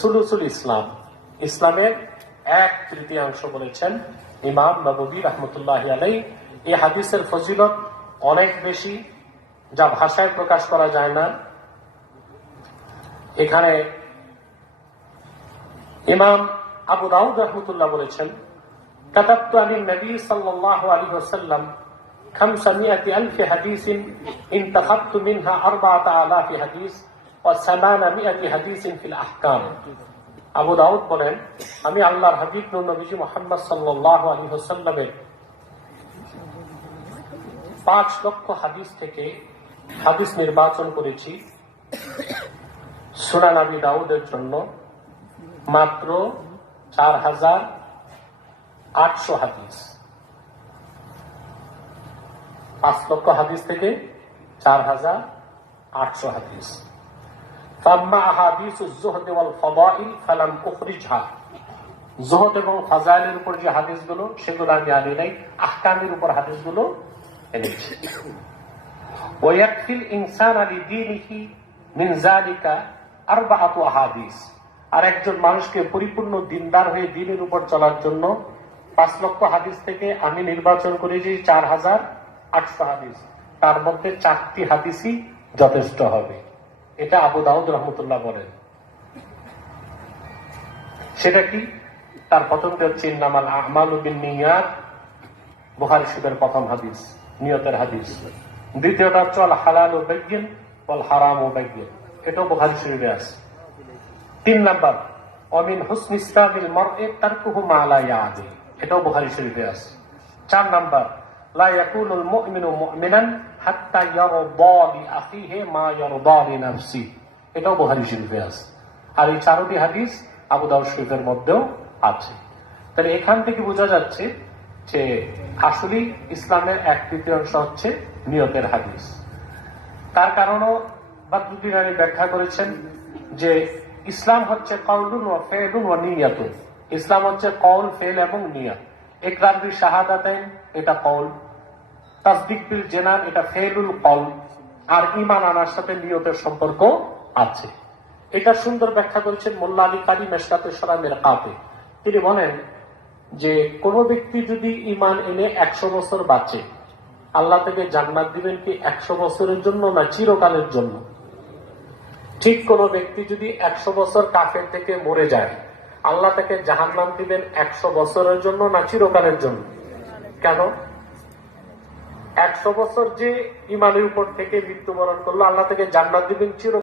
সুলুসুল ইসলাম, ইসলামের এক তৃতীয়াংশ বলেছেন ইমাম নববী রাহমাতুল্লাহি আলাইহি। এই হাদিসের ফজিলত অনেক বেশি, যা ভাষায় প্রকাশ করা যায় না। এখানে ইমাম আবু দাউদ রাহমাতুল্লাহ বলেছেন, কাতাবতু আনিন নবী সাল্লাল্লাহু আলাইহি ওয়াসাল্লাম 500,000 হাদিসিন ইনতাখাবতু মিনহা 4,000 হাদিস ওয়া 800 হাদিসিন ফিল আহকাম। আবু দাউদ বলেন, আমি আল্লাহর হাবিব নবীজি মুহাম্মদ সাল্লাল্লাহু আলাইহি ওয়াসাল্লামের 5 লক্ষ হাদিস থেকে হাদিস নির্বাচন করেছি সুনান আবি দাউদের জন্য মাত্র 4,800 হাদিস। 5 লক্ষ হাদিস থেকে 4,800 হাদিস। ফাম্মা আহাদিসুজ যুহদ ওয়াল ফাদাইল ফালাম উখরিজহা। যুহদ এবং ফাজাইলের উপর যে হাদিসগুলো, সেগুলো আমি আনি নাই, আহকামের উপর হাদিসগুলো এনেছি। ওয়া ইয়াকফিল ইনসানা লিদীনিহি মিন যালিকা 4 আহাদিস। আর একজন মানুষকে পরিপূর্ণ দিনদার হয়ে দ্বীনের উপর চলার জন্য 5 লক্ষ হাদিস থেকে আমি নির্বাচন করেছি 4,800 হাদিস। তার মধ্যে 4টি হাদিসই যথেষ্ট হবে। এটা আবু দাউদ রহমতুল্লাহ বলেন। সেটা কি? তার প্রথমটা হচ্ছে ইন্নামাল আমালু বিন্নিয়াত, বুখারী শরীফের প্রথম হাদিস, নিয়তের হাদিস। দ্বিতীয়টা হচ্ছে আল হালালু বাইয়িন ওয়াল হারামু বাইয়িন, এটাও বুখারী শরীফে আছে। 3 নাম্বার ওয়ামিন হুসনি ইসলামিল মারই তারকুহু মা লা ইয়াদি, এটাও বুখারী শরীফে আছে। 4 নাম্বার লা ইয়াকুনুল মুমিনু মুমিনান হাত্তা ইয়ারদা লিআখিহি মা ইয়ারদা লিনাফসি, এটাও বুখারী শরীফে আছে। আর এই 4টি হাদিস আবু দাউদ শরীফের মধ্যেও আছে। তাহলে এখান থেকে বোঝা যাচ্ছে যে আসলে ইসলামের 1/3 হচ্ছে নিয়তের হাদিস। তার কারণও বদরুদ্দীন আলী ব্যাখ্যা করেছেন যে ইসলাম হচ্ছে কওলুন ওয়া ফি'লুন ওয়া নিয়াতুন। ইসলাম হচ্ছে কওল, ফেল এবং নিয়াত। ইকরার বিল শাহাদাতাইন, এটা কওল। তাসদিক বিল জানান, এটা ফেলুল কওল। আর ঈমান আনার সাথে নিয়তের সম্পর্ক আছে। এটা সুন্দর ব্যাখ্যা করেছেন মোল্লা আলী কারি মেশকাতুস সরামের কাতে। তিনি বলেন যে কোন ব্যক্তি যদি ঈমান এনে 100 বছর বাঁচে, আল্লাহ থেকে জান্নাত দিবেন কি 100 বছরের জন্য না চিরকালের জন্য? ঠিক কোন ব্যক্তি যদি 100 বছর কাফের থেকে মরে যায়, আল্লাহ তাকে জাহান্নাম দিবেন 100 বছরের জন্য না চিরকালের জন্য? কেন? 100 বছর যে ঈমানের উপর থেকে মৃত্যুবরণ করলো, আল্লাহ তাকে জান্নাত দিবেন চির